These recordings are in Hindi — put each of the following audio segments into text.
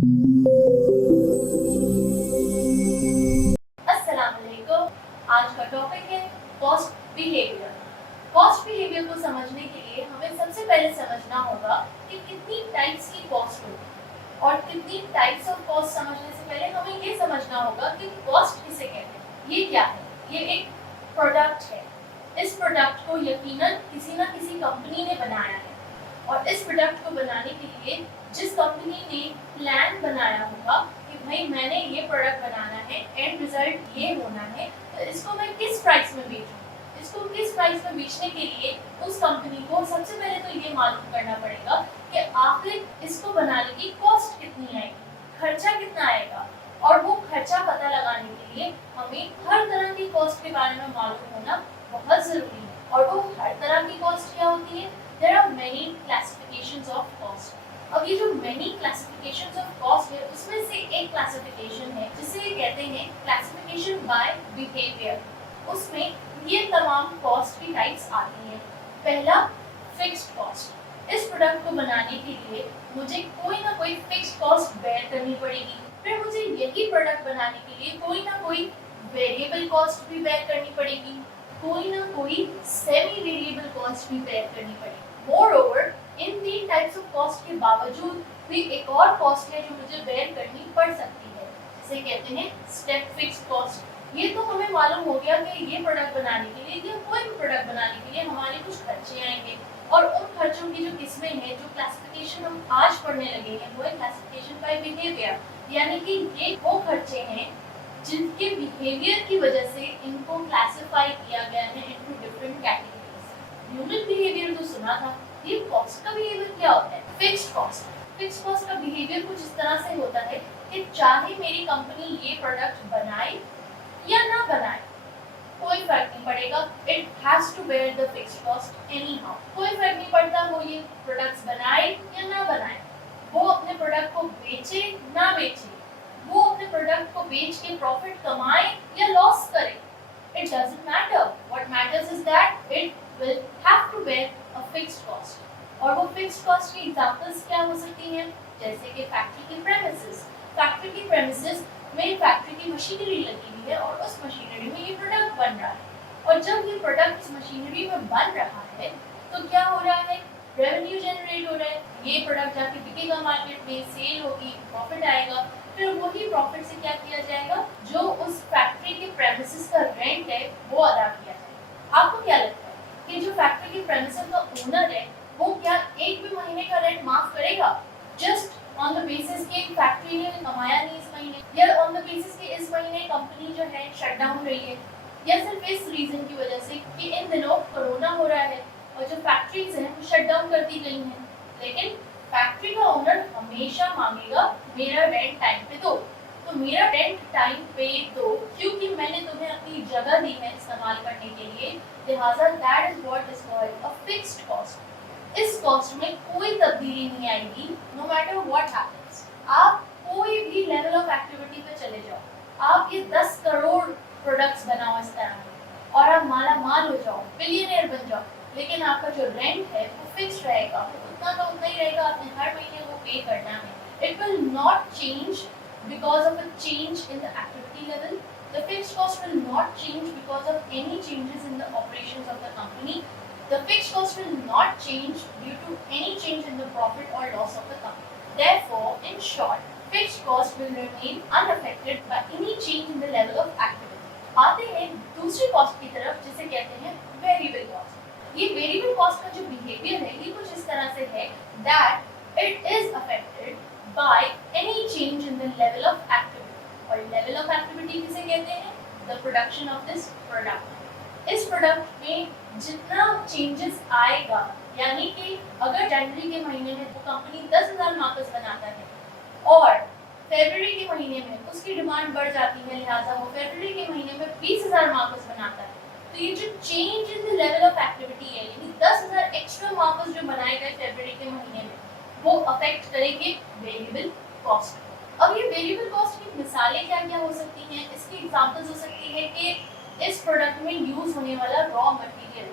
अस्सलाम वालेकुम। आज का टॉपिक है कॉस्ट बिहेवियर। कॉस्ट बिहेवियर को समझने के लिए हमें सबसे पहले समझना होगा कि कितनी टाइप्स की कॉस्ट होती है, और कितनी टाइप्स ऑफ कॉस्ट समझने से पहले हमें ये समझना होगा कि कॉस्ट किसे कहते हैं। ये क्या है? ये एक प्रोडक्ट है। इस प्रोडक्ट को यकीनन किसी ना किसी कंपनी ने बनाया है, और इस प्रोडक्ट को बनाने के लिए जिस कंपनी ने प्लान बनाया होगा कि भाई मैंने ये प्रोडक्ट बनाना है, एंड रिजल्ट ये होना है, तो इसको मैं किस प्राइस में बेचूं। इसको किस प्राइस में बेचने के लिए उस कंपनी को सबसे पहले तो ये मालूम करना पड़ेगा कि आखिर इसको बनाने की कॉस्ट कितनी आएगी, खर्चा कितना आएगा। और वो खर्चा पता लगाने के लिए हमें हर तरह की कॉस्ट के बारे में मालूम होना बहुत ज़रूरी है। और वो हर तरह की कॉस्ट क्या होती है? There are many classifications of cost. अब ये जो many classifications of cost है, उसमें से एक classification है जिसे कहते हैं classification by behavior. उसमें ये तमाम cost की types आती हैं। पहला fixed cost. इस प्रोडक्ट को बनाने के लिए मुझे कोई ना कोई fixed cost bear करनी पड़ेगी। फिर मुझे यही प्रोडक्ट बनाने के लिए कोई ना कोई variable cost भी bear करनी पड़ेगी, कोई ना कोई सेमी वेरिएबल कॉस्ट भी बेयर करनी पड़ेगी। मोरओवर, इन तीन टाइप्स ऑफ कॉस्ट के बावजूद भी एक और कॉस्ट है जो मुझे बेयर करनी पड़ सकती है, जिसे कहते हैं स्टेप फिक्स्ड कॉस्ट। ये तो हमें मालूम हो गया कि ये प्रोडक्ट बनाने के लिए या कोई भी प्रोडक्ट बनाने के लिए हमारे कुछ खर्चे आएंगे, और उन खर्चों की जो किस्में हैं, जो क्लासिफिकेशन हम आज पढ़ने लगे हैं, वो है क्लासिफिकेशन बाय बिहेवियर। यानी कि ये वो खर्चे हैं जिनके बिहेवियर की वजह से इनको क्लासिफाई किया गया है into different categories. Human behaviour तो सुना था, ये कॉस्ट का बिहेवियर क्या होता है? Fixed cost. फिक्स्ड कॉस्ट का बिहेवियर कुछ इस तरह से होता है कि चाहे मेरी कंपनी ये प्रोडक्ट बनाए या ना बनाए, कोई फर्क नहीं पड़ेगा, it has to bear the fixed cost anyhow. कोई फर्क नहीं पड़ता वो ये प्रोडक्ट्स बनाए या ना बनाए, वो अपने प्रोडक्ट को बेचे ना बेचे, वो अपने प्रोडक्ट को बेच के प्रॉफिट कमाए या लॉस करे, it doesn't matter. What matters is that it will have to bear a fixed cost. और वो फिक्स्ड कॉस्ट की एग्जांपल्स क्या हो सकती हैं? जैसे कि फैक्ट्री की प्रेमिसेस। फैक्ट्री की प्रेमिसेस में फैक्ट्री की मशीनरी लगी हुई है, और उस मशीनरी में ये प्रोडक्ट बन रहा है, और जब ये प्रोडक्ट इस मशीनरी में बन रहा है तो क्या हो रहा है? रेवेन्यू जनरेट हो रहा है, ये प्रोडक्ट जाके बिकेगा मार्केट में, सेल होगी, प्रॉफिट आएगा। फिर वही प्रॉफिट से क्या किया जाएगा? जो उस फैक्ट्री के प्रेमिसेस का रेंट है वो अदा किया जाएगा। आपको क्या लगता है कि जो फैक्ट्री के प्रेमिसेस का ओनर है वो क्या एक भी महीने का रेंट माफ करेगा, जस्ट ऑन द बेसिस कि फैक्ट्री ने कमाया नहीं इस महीने, या ऑन द बेसिस कि इस महीने कंपनी जो है शट डाउन रही है, या सिर्फ इस रीजन की वजह से कि इन दिनों कोरोना हो रहा है और जो फैक्ट्रीज हैं वो शट डाउन कर दी गई हैं। लेकिन फैक्ट्री का ओनर हमेशा मांगेगा मेरा रेंट टाइम पे दो, तो मेरा रेंट टाइम पे दो क्योंकि मैंने तुम्हें अपनी जगह दी है इस्तेमाल करने के लिए, लिहाजा that is what is called a fixed cost. इस कॉस्ट में कोई तब्दीली नहीं आएगी, नो मैटर व्हाट हैपेंस। आप कोई भी लेवल ऑफ एक्टिविटी पे चले जाओ, आप ये 10 करोड़ प्रोडक्ट्स बनाओ इस तरह में, और आप माला माल हो जाओ, बिलियनियर बन जाओ, लेकिन आपका जो रेंट है वो फिक्स रहेगा, उतना का उतना ही रहेगा, आपने हर महीने वो पे करना है। It will not change because of a change in the activity level. The fixed cost will not change because of any changes in the operations of the company. The fixed cost will not change due to any change in the profit or loss of the company. Therefore, in short, fixed cost will remain unaffected by any change in the level of activity. आते हैं दूसरी कॉस्ट की तरफ जिसे कहते हैं वेरिएबल कॉस्ट। ये वेरिएबल कॉस्ट का जो बिहेवियर है ये कुछ इस तरह से है that it is affected by any change in the level of activity. और लेवल ऑफ एक्टिविटी किसे कहते हैं? The production of this product. इस प्रोडक्ट में जितना चेंजेस आएगा, यानी कि अगर जनवरी के महीने में वो कंपनी 10,000 मार्कस बनाता है और फरवरी के महीने में उसकी डिमांड बढ़ जाती है, लिहाजा वो फरवरी के महीने में 20,000 मार्कस बनाता है, तो ये जो change in the level of activity है, यानी 10,000 एक्स्ट्रा मार्कस जो बनाए गए फरवरी के महीने में, वो अफेक्ट करेंगे वेरिएबल कॉस्ट। अब ये वेरिएबल कॉस्ट की मिसालें क्या क्या हो सकती हैं? इसकी एग्जांपल्स हो सकती है कि इस प्रोडक्ट में यूज होने वाला रॉ मटेरियल,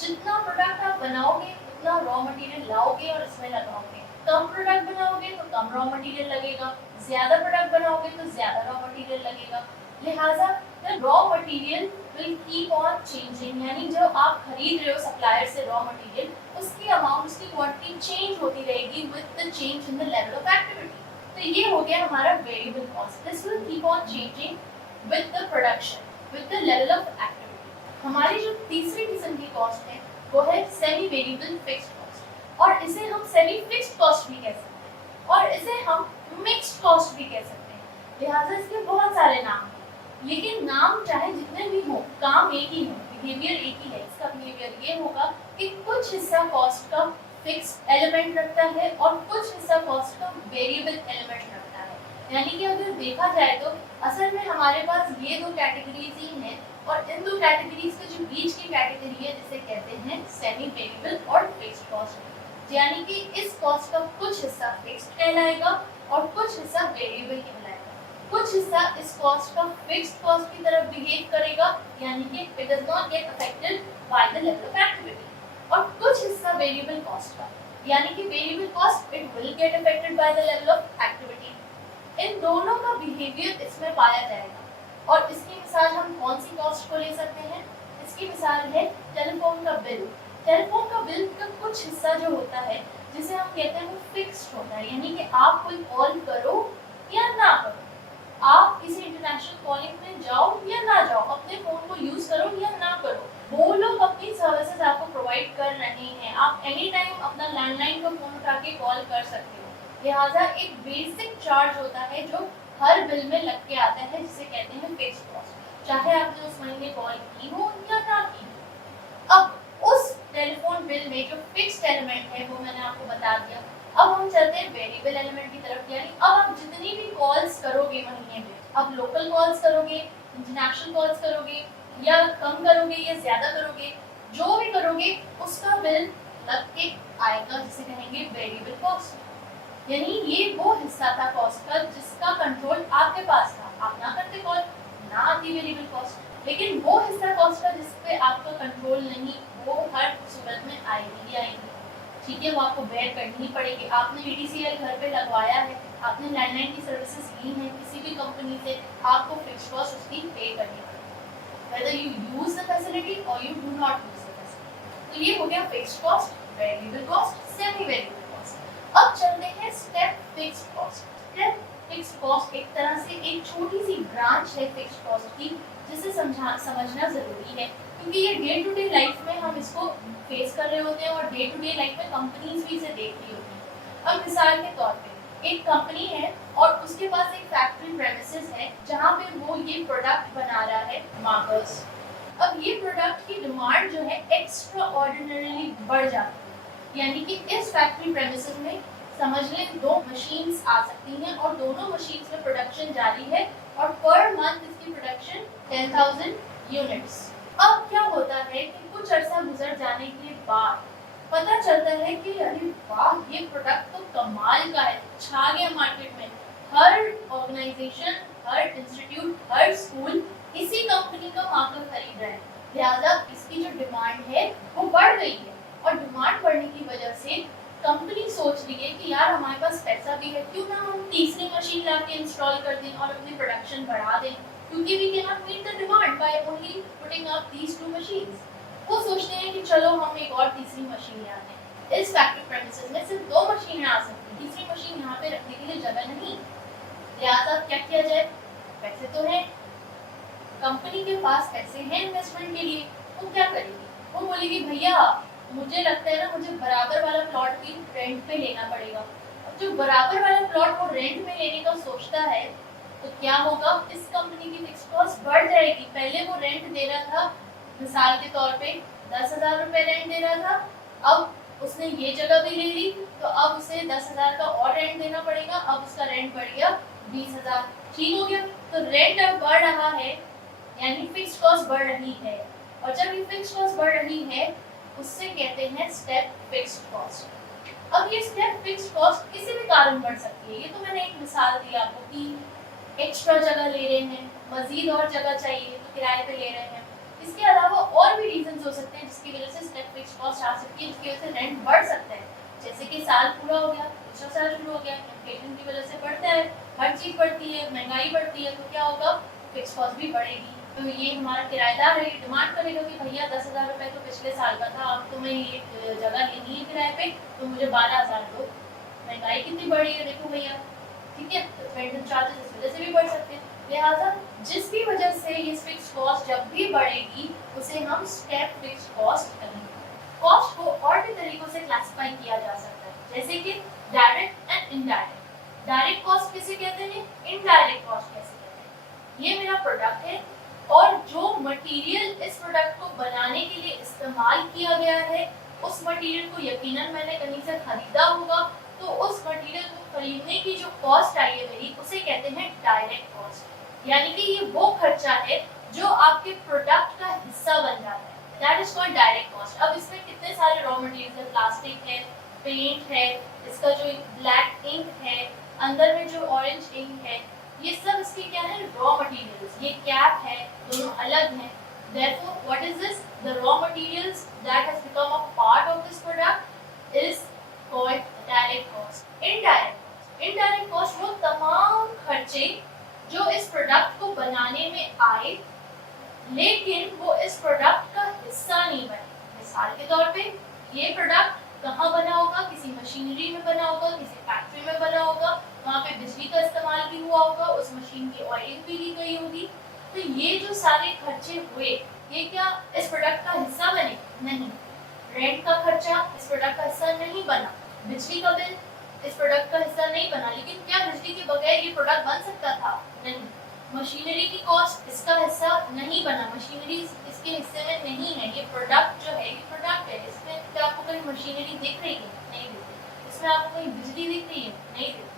जितना प्रोडक्ट आप बनाओगे उतना रॉ मटेरियल लाओगे और इसमें लगाओगे, कम प्रोडक्ट बनाओगे तो कम रॉ मटेरियल लगेगा, ज्यादा प्रोडक्ट बनाओगे तो ज्यादा रॉ मटेरियल लगेगा। लिहाजा the raw material will keep on changing, यानी जो आप खरीद रहे हो सप्लायर से रॉ मटेरियल, उसकी अमाउंट, उसकी क्वांटिटी चेंज होती रहेगी with the change in the level of activity. तो ये हो गया हमारा variable cost. This will keep on changing with the production, with the level of activity. हमारी जो तीसरी किस्म की कॉस्ट है वो है सेमी वेरिएबल फिक्स्ड कॉस्ट, और इसे हम सेमी फिक्स्ड कॉस्ट भी कह सकते हैं, और इसे हम मिक्स्ड कॉस्ट भी कह सकते हैं। लिहाजा इसके बहुत सारे नाम हैं, लेकिन नाम चाहे जितने भी हो, काम एक ही हो, बिहेवियर एक ही है। इसका बिहेवियर ये होगा कि कुछ हिस्सा कॉस्ट का फिक्स्ड एलिमेंट रखता है और कुछ हिस्सा कॉस्ट का वेरिएबल एलिमेंट रखता है। यानी कि अगर देखा जाए तो असल में हमारे पास ये दो कैटेगरीज ही हैं, और इन दो कैटेगरीज के जो बीच की कैटेगरी है जिसे कहते हैं सेमी वेरिएबल और फिक्स्ड कॉस्ट। यानी कि इस कॉस्ट का कुछ हिस्सा फिक्स्ड कहलाएगा और कुछ हिस्सा वेरिएबल कहलाएगा। कुछ हिस्सा इस कॉस्ट का फिक्स्ड कॉस्ट की तरफ बिहेव करेगा, यानी कि it does not get affected by the level of activity, और कुछ हिस्सा वेरिएबल कॉस्ट का, यानी कि variable cost it will get affected by the level of activity. इन दोनों का बिहेवियर इसमें पाया जाएगा। और इसकी मिसाल हम कौन सी कॉस्ट को ले सकते हैं? इसकी मिसाल है टेलीफोन का बिल। टेलीफोन का बिल का कुछ हिस्सा जो होता है जिसे हम कहते हैं वो फिक्स्ड होता है, यानी कि आप कोई कॉल करो या ना करो, आप किसी इंटरनेशनल कॉलिंग में जाओ या ना जाओ, अपने फोन को यूज करो या ना करो, वो लोग अपनी सर्विसेज आपको प्रोवाइड कर रहे हैं। आप एनी टाइम अपना लैंडलाइन का फोन उठा के कॉल कर सकते हो। लिहाजा एक बेसिक चार्ज होता है जो हर बिल में लग के आता है, जिसे कहते हैं फिक्स्ड कॉस्ट, चाहे आपने उस महीने कॉल की हो या ना की हो। अब उस टेलीफोन बिल में जो फिक्स्ड एलिमेंट है वो मैंने आपको बता दिया। अब हम चलते हैं वेरिएबल एलिमेंट की तरफ, यानी अब आप जितनी भी कॉल्स करोगे महीने में, अब लोकल कॉल्स करोगे, इंटरनेशनल कॉल्स करोगे, या कम करोगे या ज्यादा करोगे, जो भी करोगे उसका बिल लग के आएगा, जिसे कहेंगे वेरिएबल कॉस्ट। यानी ये वो हिस्सा था कॉस्ट का जिसका कंट्रोल आपके पास था, आप ना करते कॉल, ना आती वेरिएबल कॉस्ट। लेकिन वो हिस्सा कॉस्ट का जिस पे आपका कंट्रोल नहीं, वो हर सूरत में आएगी ही आएगी, ठीक है, वो आपको बेयर करनी ही पड़ेगी। आपने VDCL घर पे लगवाया है, आपने लैंडलाइन की सर्विसेज ली हैं किसी भी कंपनी से, आपको फिक्स्ड कॉस्ट उसकी पे करनी पड़ेगी, whether you use the facility or you do not use the facility। तो ये हो गया fixed cost, variable cost, semi variable cost. अब चलते हैं step fixed cost. Step fixed cost एक तरह से एक छोटी सी ब्रांच है फिक्स्ड कॉस्ट की, जिसे समझना जरूरी है, क्योंकि ये डे टू डे लाइफ में हम इसको फेस कर रहे होते हैं और डे टू डे लाइफ में कंपनीज भी इसे देख रही होती हैं। अब मिसाल के तौर पे एक कंपनी है और उसके पास एक फैक्ट्री प्रेमिसेस है जहाँ पे वो ये प्रोडक्ट बना रहा है, मार्कर्स। अब ये प्रोडक्ट की डिमांड जो है एक्स्ट्रा ऑर्डिनरीली बढ़ जाती है, यानी कि इस फैक्ट्री प्रेमिसेस में समझ लें 2 मशीन्स आ सकती हैं और दोनों मशीन्स में प्रोडक्शन जारी है और पर मंथ इसकी प्रोडक्शन 10,000 यूनिट्स। अब क्या होता है कि कुछ अरसा गुजर जाने के बाद पता चलता है कि अरे वाह, ये प्रोडक्ट तो कमाल का है, छा गया मार्केट में। हर ऑर्गेनाइजेशन, हर इंस्टीट्यूट, हर स्कूल इसी कंपनी का मार्कर खरीद रहे हैं, लिहाजा इसकी जो डिमांड है वो बढ़ गई है। और डिमांड बढ़ने की वजह से कंपनी सोच रही है कि यार हमारे पास पैसा भी है, क्यों ना हम तीसरी मशीन लाके इंस्टॉल कर दें और अपनी प्रोडक्शन बढ़ा दें, क्योंकि we cannot meet the demand by only putting up these 2 machines। वो सोचते हैं कि चलो हम एक और तीसरी मशीन ले आते हैं। इस फैक्ट्री प्रेमिसेस में सिर्फ 2 मशीनें आ सकती हैं, तीसरी मशीन यहाँ पे रखने के लिए जगह नहीं। लिहाजा क्या किया जाए? पैसे तो हैं, कंपनी के पास पैसे हैं इन्वेस्टमेंट के लिए, वो क्या करेगी? वो बोलेगी भैया मुझे लगता है ना, मुझे बराबर वाला प्लॉट भी रेंट पे लेना पड़ेगा। अब जो बराबर वाला प्लॉट वो रेंट पे लेने का सोचता है तो क्या होगा? इस कंपनी की फिक्स्ड कॉस्ट बढ़ जाएगी। पहले वो रेंट दे रहा था, मिसाल के तौर पे 10,000 रुपए रेंट दे रहा था, अब उसने ये जगह भी ले ली तो अब उसे 10,000 का और रेंट देना पड़ेगा, अब उसका रेंट बढ़ गया 20,000। ठीक हो गया? तो रेंट अब बढ़ रहा है, यानी फिक्स्ड कॉस्ट बढ़ रही है, और जब ये फिक्स्ड कॉस्ट बढ़ रही है उससे कहते हैं स्टेप फिक्स्ड कॉस्ट। अब ये स्टेप फिक्स्ड कॉस्ट किसी भी कारण बढ़ सकती है। ये तो मैंने एक मिसाल दी आपको कि एक्स्ट्रा जगह ले रहे हैं, मजीद और जगह चाहिए तो किराए पे ले रहे हैं। इसके अलावा और भी रीजंस हो सकते हैं जिसकी वजह से स्टेप फिक्स्ड कॉस्ट आ सकती है, जिसकी वजह से रेंट बढ़ सकता है। जैसे कि साल पूरा हो गया, दूसरा साल शुरू हो गया, इन्फ्लेशन की वजह से बढ़ता है, हर चीज़ बढ़ती है, महंगाई बढ़ती है, तो क्या होगा, फिक्स कॉस्ट भी बढ़ेगी। तो ये हमारा किराएदार है, ये डिमांड करेगा कि भैया 10,000 रुपये तो पिछले साल का था, अब तुम्हें ये जगह लेनी है किराए पे, तो मुझे 12,000 दो। महंगाई कितनी बढ़ी है देखो भैया, ठीक है, तो रेंटल चार्जेस इस वजह से भी बढ़ सकते हैं। लिहाजा जिस भी वजह से ये फिक्स कॉस्ट जब भी बढ़ेगी उसे हम स्टेप फिक्स कॉस्ट कहेंगे। कॉस्ट को और भी तरीकों से क्लासिफाई किया जा सकता है, जैसे कि direct and indirect. Direct cost किसे कहते हैं, इनडायरेक्ट कॉस्ट कैसे कहते हैं। ये मेरा प्रोडक्ट है और जो मटेरियल इस प्रोडक्ट को बनाने के लिए इस्तेमाल किया गया है, उस मटेरियल को यकीनन मैंने कहीं से खरीदा होगा, तो उस मटेरियल को खरीदने की जो कॉस्ट आई है मेरी, उसे कहते हैं डायरेक्ट कॉस्ट। यानी कि ये वो खर्चा है जो आपके प्रोडक्ट का हिस्सा बन जाता है, that is called direct cost. अब इसमें कितने सारे रॉ मटेरियल्स है, प्लास्टिक है, पेंट है, इसका जो ब्लैक इंक है, अंदर में जो ऑरेंज इंक है, ये सब इसके क्या है, रॉ मटेरियल्स। ये कैप है, दोनों अलग हैं। Therefore, what is this? The raw materials that has become a part of this product is called direct cost. Indirect cost. Indirect cost वो तमाम खर्चे जो इस प्रोडक्ट को बनाने में आए, लेकिन वो इस प्रोडक्ट का हिस्सा नहीं बने। मिसाल के तौर पे ये प्रोडक्ट कहाँ बना होगा, किसी मशीनरी में बना होगा, किसी फैक्ट्री में बना होगा, वहाँ पे बिजली का इस्तेमाल भी हुआ होगा, उस मशीन की ऑयलिंग भी की गई होगी। तो ये जो सारे खर्चे हुए, ये क्या इस प्रोडक्ट का हिस्सा बने? नहीं। रेंट का खर्चा इस प्रोडक्ट का हिस्सा नहीं बना, बिजली का बिल इस प्रोडक्ट का हिस्सा नहीं बना, लेकिन क्या बिजली के बगैर ये प्रोडक्ट बन सकता था? नहीं। मशीनरी की कॉस्ट इसका हिस्सा नहीं बना, मशीनरी इसके हिस्से में नहीं है। ये प्रोडक्ट जो है, ये प्रोडक्ट है, इसमें क्या आपको कहीं मशीनरी दिख रही है? नहीं दिख रही। इसमें आपको कहीं बिजली दिख रही है? नहीं दिख रही।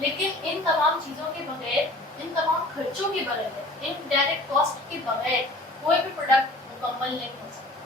लेकिन इन तमाम चीज़ों के बगैर, इन तमाम खर्चों के बगैर, इन डायरेक्ट कॉस्ट के बगैर कोई भी प्रोडक्ट मुकम्मल नहीं हो सकता,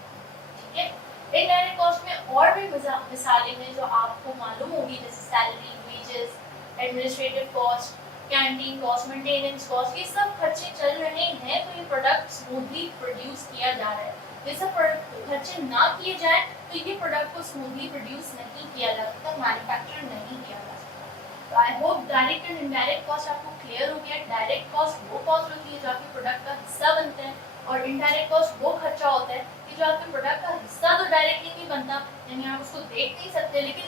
ठीक है। इनडायरेक्ट कॉस्ट में और भी मिसालें हैं जो आपको मालूम होगी, जैसे salary, wages, administrative cost, canteen cost, maintenance cost. ये सब खर्चे चल रहे हैं तो ये प्रोडक्ट स्मूथली प्रोड्यूस किया जा रहा है। ये सब खर्चे ना किए जाए तो ये प्रोडक्ट को स्मूथली प्रोड्यूस नहीं किया जा सकता, मैन्युफैक्चर नहीं किया जा सकता। तो I hope direct and indirect cost आपको क्लियर हो गया। डायरेक्ट कॉस्ट वो कॉस्ट होती है जो आपके प्रोडक्ट का हिस्सा बनते हैं, और इनडायरेक्ट कॉस्ट वो खर्चा होता है कि जो आपके प्रोडक्ट का हिस्सा तो डायरेक्टली नहीं बनता, यानी आप उसको देख नहीं सकते, लेकिन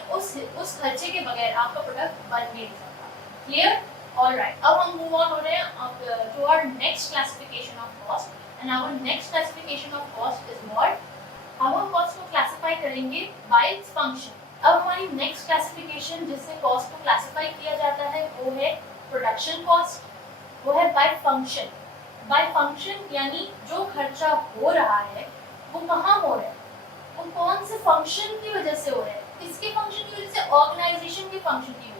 उस खर्चे के बगैर आपका प्रोडक्ट बन नहीं सकता। क्लियर? ऑलराइट, अब हम मूव ऑन हो रहे हैं to our next classification of cost, and our next classification of cost is what? अब हम कॉस्ट को क्लासिफाई करेंगे बाय इट्स फंक्शन। अब हमारी नेक्स्ट क्लासिफिकेशन जिससे कॉस्ट को क्लासिफाई किया जाता है वो है प्रोडक्शन कॉस्ट, वो है बाय फंक्शन। बाय फंक्शन यानी जो खर्चा हो रहा है वो कहाँ हो रहा है, वो कौन से फंक्शन की वजह से हो रहा है, किसके फंक्शन की वजह से? ऑर्गेनाइजेशन के फंक्शन की वजह से।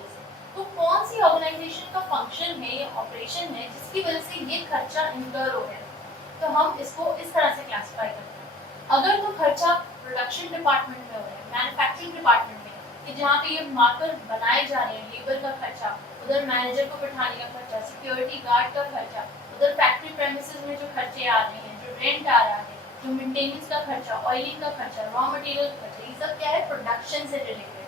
तो कौन सी ऑर्गेनाइजेशन का फंक्शन है या ऑपरेशन है जिसकी वजह से ये खर्चा इनकर हो रहा है, तो हम इसको इस तरह से क्लासिफाई करते हैं। अगर तो खर्चा प्रोडक्शन डिपार्टमेंट में हो रहा है, मैन्युफैक्चरिंग डिपार्टमेंट में, कि जहाँ पे ये मार्कर बनाए जा रहे हैं, लेबर का खर्चा, उधर मैनेजर को बैठाने का खर्चा, सिक्योरिटी गार्ड का खर्चा, उधर फैक्ट्री प्रेमिसेस में जो खर्चे आ रहे हैं, जो रेंट आ रहा है, जो मेंटेनेंस का खर्चा, ऑयलिंग का खर्चा, रॉ मटेरियल का खर्चा, ये सब क्या है? प्रोडक्शन से रिलेटेड है।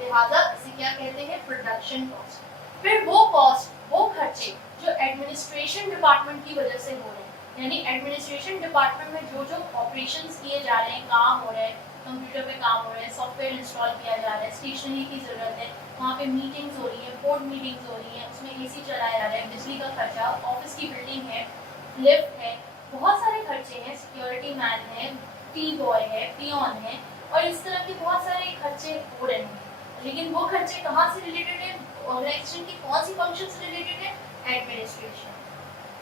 लिहाजा इसे क्या कहते हैं? Production cost. फिर वो कॉस्ट, वो खर्चे जो एडमिनिस्ट्रेशन डिपार्टमेंट की वजह से हो रहे हैं, यानी एडमिनिस्ट्रेशन डिपार्टमेंट में जो जो ऑपरेशंस किए जा रहे हैं, काम हो रहे हैं, कंप्यूटर पे काम हो रहा है, सॉफ्टवेयर इंस्टॉल किया जा रहा है, स्टेशनरी की ज़रूरत है, वहाँ पे मीटिंग्स हो रही है, बोर्ड मीटिंग्स हो रही हैं, उसमें एसी चलाया जा रहा है, बिजली का खर्चा, ऑफिस की बिल्डिंग है, लिफ्ट है, बहुत सारे खर्चे हैं, सिक्योरिटी मैन है, टी बॉय है, पियोन है, और इस तरह के बहुत सारे खर्चे हो रहे हैं। लेकिन वो खर्चे कहाँ से रिलेटेड है? ऑर्गेनाइजेशन की कौन सी फंक्शन से रिलेटेड है? एडमिनिस्ट्रेशन,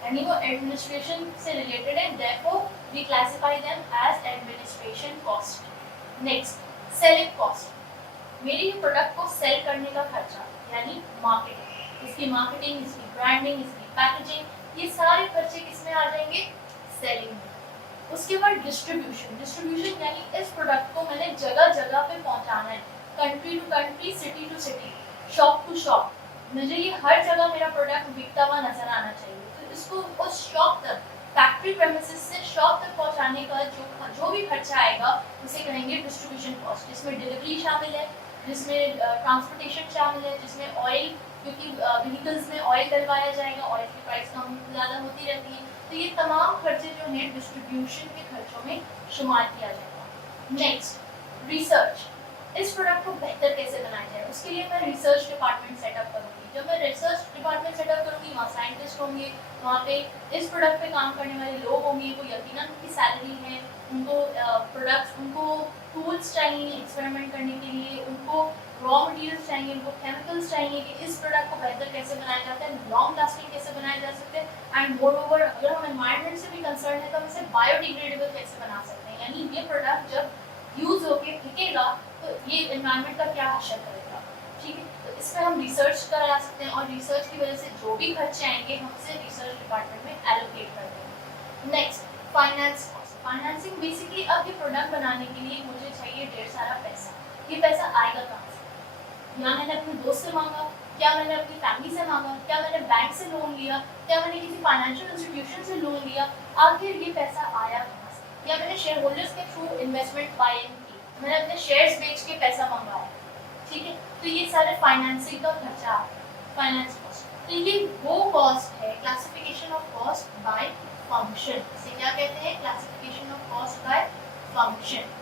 यानी वो एडमिनिस्ट्रेशन से रिलेटेड है, therefore we classify them as administration cost. Next, selling cost, मेरी प्रोडक्ट को सेल करने का खर्चा, यानी मार्केटिंग, इसकी मार्केटिंग, इसकी ब्रांडिंग, इसकी पैकेजिंग, ये सारे खर्चे किसमें आ जाएंगे? सेलिंग में। उसके बाद डिस्ट्रीब्यूशन, डिस्ट्रीब्यूशन यानी इस प्रोडक्ट को मैंने जगह जगह पे पहुंचाना है, country to country, city to city, shop to shop, मुझे ये हर जगह मेरा प्रोडक्ट बिकता हुआ नजर आना चाहिए। तो इसको उस शॉप तक, फैक्ट्री प्रेमिसेस से शॉप तक पहुंचाने का जो भी खर्चा आएगा उसे कहेंगे डिस्ट्रीब्यूशन कॉस्ट, जिसमें डिलीवरी शामिल है, जिसमें ट्रांसपोर्टेशन शामिल है, जिसमें ऑयल, क्योंकि व्हीकल्स में ऑयल डलवाया जाएगा, ऑयल की प्राइस कम ज़्यादा होती रहती है, तो ये तमाम खर्चे जो हैं डिस्ट्रीब्यूशन के खर्चों में शुमार किया जाएगा। Next, research. इस प्रोडक्ट को बेहतर कैसे बनाया जाए, उसके लिए मैं रिसर्च डिपार्टमेंट सेटअप करूँगी। जब मैं रिसर्च डिपार्टमेंट सेटअप करूँगी, वहाँ साइंटिस्ट होंगे, वहाँ पे इस प्रोडक्ट पे काम करने वाले लोग होंगे, वो यकीनन उनकी सैलरी है, उनको प्रोडक्ट्स, उनको टूल्स चाहिए एक्सपेरिमेंट करने के लिए, उनको रॉ मटेरियल्स चाहिए, उनको केमिकल्स चाहिए कि इस प्रोडक्ट को बेहतर कैसे बनाया जाता है, लॉन्ग लास्टिंग कैसे बनाया जा सकता है, एंड मोर ओवर अगर हम एनवायरनमेंट से भी कंसर्न है तो हम इसे बायोडिग्रेडेबल कैसे बना सकते हैं, यानी ये प्रोडक्ट जब यूज होके फेंकेगा तो ये एनवायरनमेंट का क्या असर करेगा। ठीक है, तो इस पर हम रिसर्च करा सकते हैं, और रिसर्च की वजह से जो भी खर्चे आएंगे हम उसे रिसर्च डिपार्टमेंट में एलोकेट कर देंगे। Next, finance cost. Financing basically अब ये प्रोडक्ट बनाने के लिए मुझे चाहिए ढेर सारा पैसा, ये पैसा आएगा कहाँ से? या मैंने अपने दोस्त से मांगा, क्या मैंने अपनी फैमिली से मांगा, क्या मैंने बैंक से लोन लिया, क्या मैंने किसी फाइनेंशियल इंस्टीट्यूशन से लोन लिया, आखिर ये पैसा आया कहाँ से? या मैंने शेयर होल्डर्स के थ्रू इन्वेस्टमेंट बाय इन की, मैंने अपने शेयर्स बेच के पैसा मंगाया। ठीक है, तो ये सारे फाइनेंसिंग का खर्चा, फाइनेंस कॉस्ट। तो ये वो कॉस्ट है, classification of cost by function. इसे क्या कहते हैं? Classification of cost by function.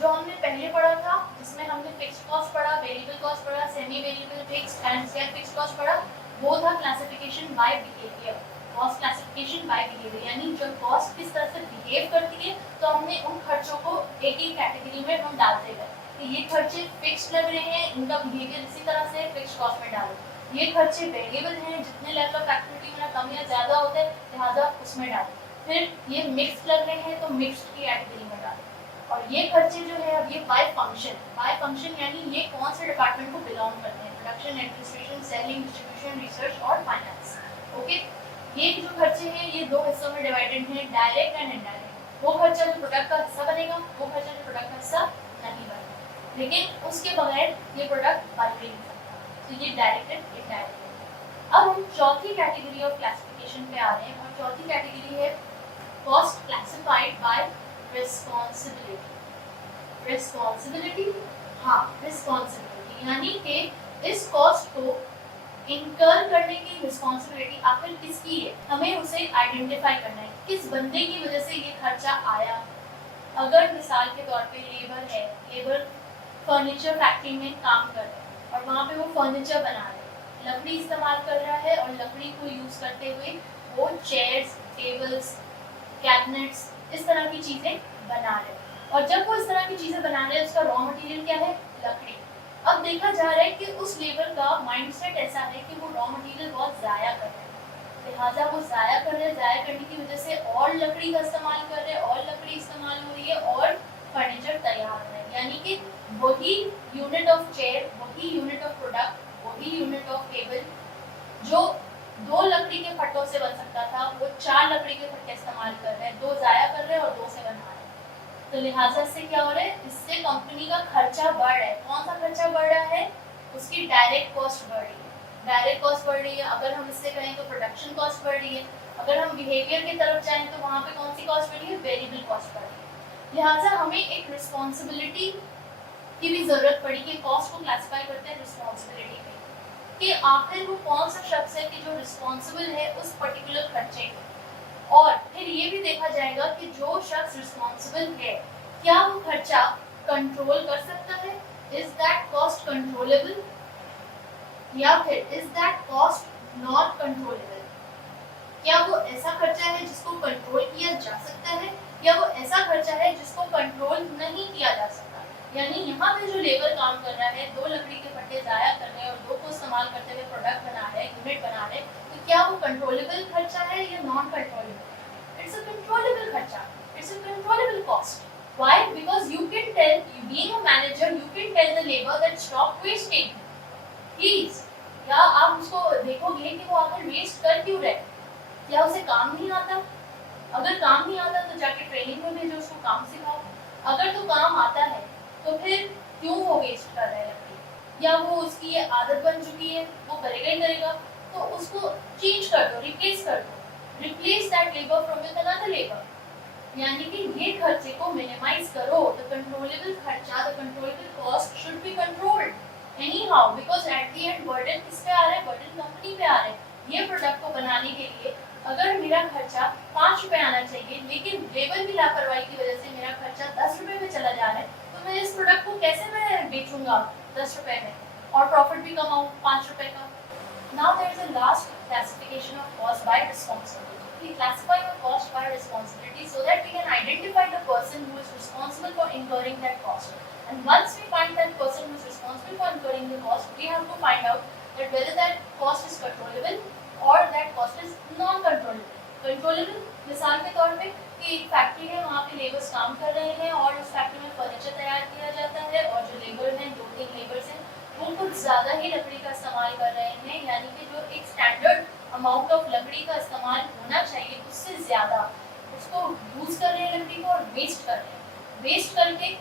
जो हमने पहले पढ़ा था, जिसमें हमने फिक्स्ड कॉस्ट पढ़ा, वेरिएबल कॉस्ट पढ़ा, semi variable, fixed and self fixed cost पढ़ा, वो था classification by behaviour, cost classification by behaviour, यानी जब कॉस्ट किस तरह से बिहेव करती है तो हमने उन खर्चों को एक ही कैटेगरी में हम डालते गए कि ये खर्चे फिक्स्ड लग रहे हैं, इनका बिहेवियर इसी तरह से फिक्स्ड कॉस्ट में डालो। ये खर्चे वेरिएबल हैं, जितने लेवल ऑफ एक्टिविटी में कम या ज़्यादा होते हैं लिहाजा उसमें डालो। फिर ये मिक्स्ड लग रहे हैं तो मिक्स्ड की कैटेगरी में डालो। और ये खर्चे जो है अब ये बाय फंक्शन यानी ये कौन से डिपार्टमेंट को बिलोंग करते हैं? Production, administration, selling, distribution, research और फाइनेंस। ओके, ये जो खर्चे हैं ये दो हिस्सों में डिवाइडेड हैं, डायरेक्ट एंड इनडायरेक्ट। वो खर्चा जो प्रोडक्ट का हिस्सा बनेगा, वो खर्चा जो प्रोडक्ट का हिस्सा नहीं बनेगा, लेकिन उसके बगैर ये प्रोडक्ट बन नहीं सकता। तो ये डायरेक्ट एंड इनडायरेक्ट। अब हम चौथी कैटेगरी ऑफ क्लासिफिकेशन पे आ रहे हैं, और चौथी कैटेगरी है कॉस्ट क्लासिफाइड बाय रिस्पॉन्सिबिलिटी। हाँ, रिस्पॉन्सिबिलिटी यानी कि इस कॉस्ट को इनकर करने की रिस्पॉन्सिबिलिटी आखिर किसकी है, हमें उसे आइडेंटिफाई करना है, किस बंदे की वजह से ये खर्चा आया। अगर मिसाल के तौर पे लेबर है, लेबर फर्नीचर फैक्ट्री में काम कर रहा है और वहाँ पे वो फर्नीचर बना रहे हैं, लकड़ी इस्तेमाल कर रहा है और लकड़ी को यूज़ करते हुए वो चेयर्स, टेबल्स, कैबिनेट्स, इस तरह की चीज़ें बना रहे हैं। और जब वो इस तरह की चीज़ें बना रहे हैं, उसका रॉ मटेरियल क्या है? लकड़ी। अब देखा जा रहा है कि उस लेबर का माइंडसेट ऐसा है कि वो रॉ मटेरियल बहुत ज़ाया कर रहे हैं, लिहाजा वो ज़ाया कर रहे हैं, ज़ाया करने की वजह से और लकड़ी का इस्तेमाल कर रहे हैं, और लकड़ी इस्तेमाल हो रही है और फर्नीचर तैयार हो रहा है, यानी कि वही यूनिट ऑफ चेयर, वही यूनिट ऑफ प्रोडक्ट, वही यूनिट ऑफ टेबल जो 2 लकड़ी के फट्टों से बन सकता था, वो 4 लकड़ी के फट्टे इस्तेमाल कर रहे हैं, 2 ज़ाया कर रहे हैं और 2 से बना रहे हैं। तो लिहाजा से क्या हो रहा है? इससे कंपनी का खर्चा बढ़ रहा है। कौन सा खर्चा बढ़ रहा है? उसकी डायरेक्ट कॉस्ट बढ़ रही है। डायरेक्ट कॉस्ट बढ़ रही है। अगर हम इससे कहें तो प्रोडक्शन कॉस्ट बढ़ रही है। अगर हम बिहेवियर की तरफ जाएं तो वहाँ पे कौन सी कॉस्ट बढ़ रही है? वेरिएबल कॉस्ट बढ़ रही है। लिहाजा हमें एक रिस्पॉन्सिबिलिटी की भी जरूरत पड़ी कि कॉस्ट को क्लासिफाई करते हैं रिस्पॉन्सिबिलिटी पे, कि आखिर वो कौन सा शख्स है कि जो रिस्पॉन्सिबल है उस पर्टिकुलर खर्चे के। और फिर ये भी देखा जाएगा कि जो शख्स रिस्पॉन्सिबल है क्या वो खर्चा कंट्रोल कर सकता है? इज दैट कॉस्ट कंट्रोलेबल, या फिर is that cost not controllable? क्या वो ऐसा खर्चा है जिसको कंट्रोल किया जा सकता है, या वो ऐसा खर्चा है जिसको कंट्रोल नहीं किया जा सकता? यानी यहाँ पे जो लेबर काम कर रहा है, 2 लकड़ी के फट्टे ज़ाया कर रहे हैं और 2 को इस्तेमाल करते हुए प्रोडक्ट बना रहे हैं, यूनिट बना रहे हैं, तो क्या वो कंट्रोलेबल खर्चा है या non controllable? It's a controllable खर्चा, it's a controllable cost. Why? Because you can tell, being a manager, you can tell the labor that stop wasting, please। या आप उसको देखोगे कि वो आकर वेस्ट कर क्यों रहे? क्या उसे काम नहीं आता? अगर काम नहीं आता तो जाके ट्रेनिंग में भेजो, उसको काम सिखाओ। अगर तो काम आता है तो फिर क्यों वो वेस्ट कर रहा है लकड़ी? या वो उसकी ये आदत बन चुकी है, वो करेगा ही करेगा, तो उसको चेंज कर दो, रिप्लेस कर दो, replace that labour from with another labour. यानी कि ये खर्चे को मिनिमाइज करो। द कंट्रोलेबल खर्चा, the controllable cost should be controlled any how, because at the end burden किस पे आ रहा है, बर्डन कंपनी पे आ रहा है। ये प्रोडक्ट को बनाने के लिए अगर मेरा खर्चा 5 रुपए आना चाहिए, लेकिन लेबर की लापरवाही की वजह से मेरा खर्चा 10 रुपए में चला जा रहा है, तो मैं इस प्रोडक्ट को कैसे मैं बेचूंगा 10 रुपए में और प्रॉफिट भी कमाऊं 5 रुपए का। Now there is a last classification of cost by responsibility. We classify your cost by responsibility so that we can identify the person who is responsible for incurring that cost. And once we find that person who is responsible for incurring the cost, we have to find out that whether that cost is controllable or that cost is non-controllable. Controllable मिसाल के तौर पे कि एक फैक्ट्री है, वहाँ पे लेबर्स काम कर रहे हैं और उस फैक्ट्री में फर्नीचर तैयार किया जाता है और जो लेबर हैं, 2-3 लेबर्स हैं, वो कुछ ज़्यादा ही लकड़ी का इस्तेमाल कर रहे हैं, यानी कि जो एक स्टैंडर्ड अमाउंट ऑफ लकड़ी का इस्तेमाल होना चाहिए उससे ज़्यादा उसको यूज़ कर रहे हैं लकड़ी को और वेस्ट कर रहे हैं। वेस्ट करके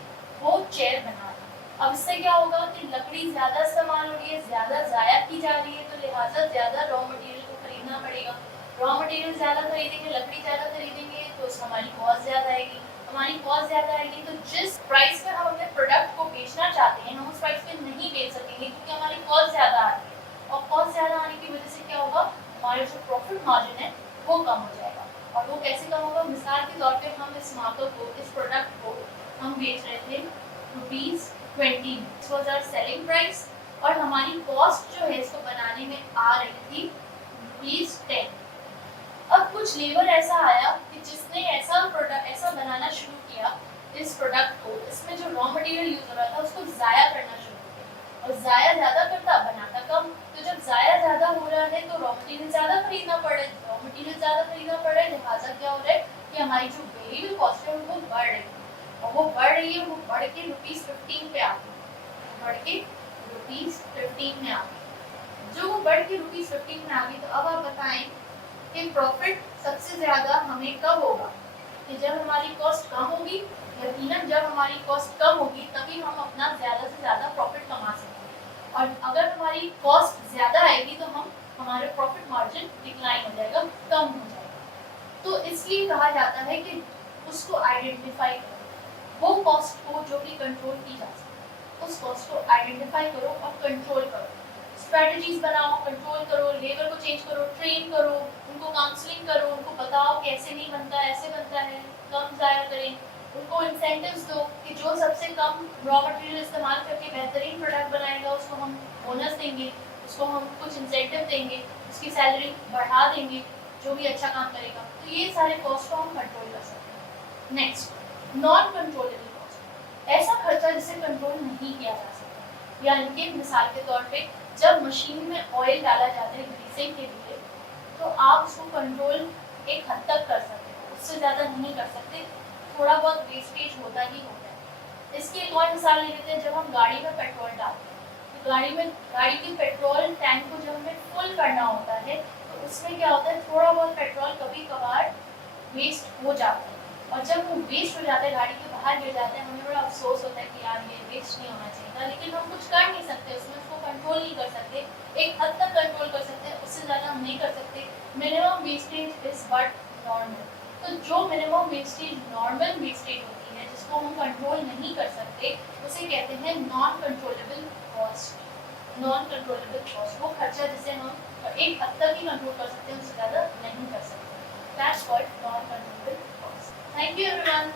वो चेयर बना रहे हैं। अब इससे क्या होगा कि लकड़ी ज़्यादा इस्तेमाल हो रही है, ज़्यादा ज़ाया की जा रही है, तो लिहाजा ज़्यादा रॉ मटेरियल को खरीदना पड़ेगा। रॉ मटेरियल ज़्यादा खरीदेंगे, लकड़ी ज़्यादा खरीदेंगे, तो हमारी कॉस्ट ज़्यादा आएगी। हमारी कॉस्ट ज़्यादा आएगी तो जिस प्राइस पे हम अपने प्रोडक्ट को बेचना चाहते हैं, हम उस प्राइस पे नहीं बेच सकेंगे क्योंकि हमारी कॉस्ट ज़्यादा आ रही है। और कॉस्ट ज़्यादा आने की वजह से क्या होगा, हमारे जो प्रॉफिट मार्जिन है वो कम हो जाएगा। और वो कैसे कम होगा, मिसाल के तौर पे हम इस मार्कर को, इस प्रोडक्ट को हम बेच रहे थे ₹20, this was our selling price, और हमारी कॉस्ट जो है इसको बनाने में आ रही थी ₹10। अब कुछ लेबर ऐसा आया कि जिसने ऐसा प्रोडक्ट ऐसा बनाना शुरू किया इस प्रोडक्ट को, इसमें जो रॉ मटेरियल यूज हो रहा था उसको ज़ाया करना शुरू किया, और ज़ाया ज़्यादा करता बनाता कम। तो जब ज़ाया ज़्यादा हो रहा है तो रॉ मटेरियल ज़्यादा खरीदना पड़ रहा है, रॉ मटेरियल ज़्यादा खरीदना पड़ रहा है, लिहाजा क्या हो रहा है कि हमारी जो वेरिएबल कॉस्ट है वो बढ़ रही है, और वो बढ़ रही है, वो बढ़ के ₹15 पे आ गई, बढ़ के ₹15 में आ गई। जो वो बढ़ के ₹15 में आ गई, तो अब आप बताएं कि प्रॉफिट सबसे ज़्यादा हमें कब होगा, कि जब हमारी कॉस्ट कम होगी। यकीनन जब हमारी कॉस्ट कम होगी तभी हम अपना ज़्यादा से ज़्यादा प्रॉफिट कमा सकेंगे, और अगर हमारी कॉस्ट ज़्यादा आएगी तो हमारे प्रॉफिट मार्जिन डिक्लाइन हो जाएगा, कम हो जाएगा। तो इसलिए कहा जाता है कि उसको आइडेंटिफाई करो, वो कॉस्ट को जो कि कंट्रोल की जा सकती है, उस कॉस्ट को आइडेंटिफाई करो और कंट्रोल करो। स्ट्रैटेजीज बनाओ, कंट्रोल करो, लेबर को चेंज करो, ट्रेन करो, उनको काउंसलिंग करो, उनको बताओ कैसे नहीं बनता, ऐसे बनता है, कम ज़ाया करें, उनको इंसेंटिव्स दो कि जो सबसे कम रॉ मटेरियल इस्तेमाल करके बेहतरीन प्रोडक्ट बनाएगा उसको हम बोनस देंगे, उसको हम कुछ इंसेंटिव देंगे, उसकी सैलरी बढ़ा देंगे जो भी अच्छा काम करेगा। तो ये सारे कॉस्ट को हम कंट्रोल कर सकते हैं। नेक्स्ट, नॉन कंट्रोलेबल कॉस्ट, ऐसा खर्चा जिसे कंट्रोल नहीं किया जा सकता। यानी कि मिसाल के तौर पे जब मशीन में ऑयल डाला जाता है ग्रीसिंग के लिए, तो आप उसको कंट्रोल एक हद तक कर सकते हो, उससे ज़्यादा नहीं कर सकते, थोड़ा बहुत वेस्टेज होता ही होता है। इसकी एक और मिसाल ले लेते हैं, जब हम गाड़ी में पेट्रोल डालते हैं तो गाड़ी के पेट्रोल टैंक को जब हमें फुल करना होता है तो उसमें क्या होता है, थोड़ा बहुत पेट्रोल कभी कभार वेस्ट हो जाता है, और जब वो वेस्ट हो जाता है, गाड़ी के बाहर गिर जाता है, हमें बड़ा अफसोस होता है कि यार ये वेस्ट नहीं होना चाहिए था, लेकिन हम कुछ कर नहीं सकते उसमें, उसको कंट्रोल नहीं कर सकते। एक हद तक कंट्रोल कर सकते हैं, उससे ज़्यादा हम नहीं कर सकते। Minimum wastage is but normal. तो जो मिनिमम वेस्टेज नॉर्मल वेस्टेज होती है, जिसको हम कंट्रोल नहीं कर सकते, उसे कहते हैं non controllable cost. Non controllable cost वो खर्चा जिसे हम एक हद तक ही कंट्रोल कर सकते हैं, उससे ज़्यादा नहीं कर सकते। That's what non controllable cost. Thank you everyone.